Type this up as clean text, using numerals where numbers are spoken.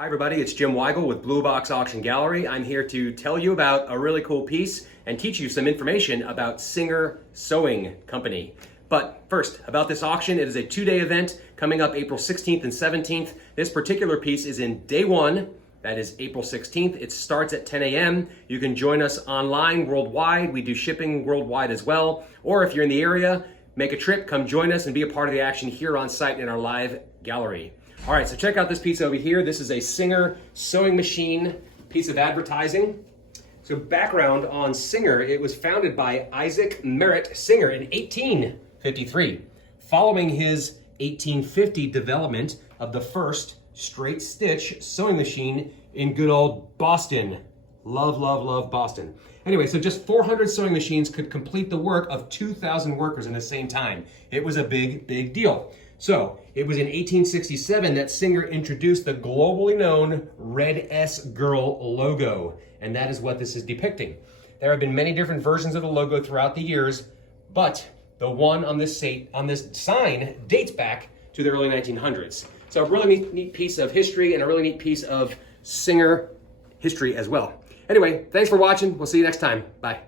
Hi everybody, it's Jim Weigel with Blue Box Auction Gallery. I'm here to tell you about a really cool piece and teach you some information about Singer Sewing Company. But first, about this auction, it is a two-day event coming up April 16th and 17th. This particular piece is in day one, that is April 16th. It starts at 10 a.m. You can join us online worldwide. We do shipping worldwide as well. Or if you're in the area, make a trip, come join us and be a part of the action here on site in our live gallery. All right, so check out this piece over here. This is a Singer sewing machine piece of advertising. So background on Singer, it was founded by Isaac Merritt Singer in 1853, following his 1850 development of the first straight stitch sewing machine in good old Boston. Love, love, love Boston. Anyway, so just 400 sewing machines could complete the work of 2,000 workers in the same time. It was a big, big deal. So it was in 1867 that Singer introduced the globally known Red S Girl logo, and that is what this is depicting. There have been many different versions of the logo throughout the years, but the one on this sign dates back to the early 1900s. So a really neat piece of history and a really neat piece of Singer history as well. Anyway, thanks for watching. We'll see you next time. Bye.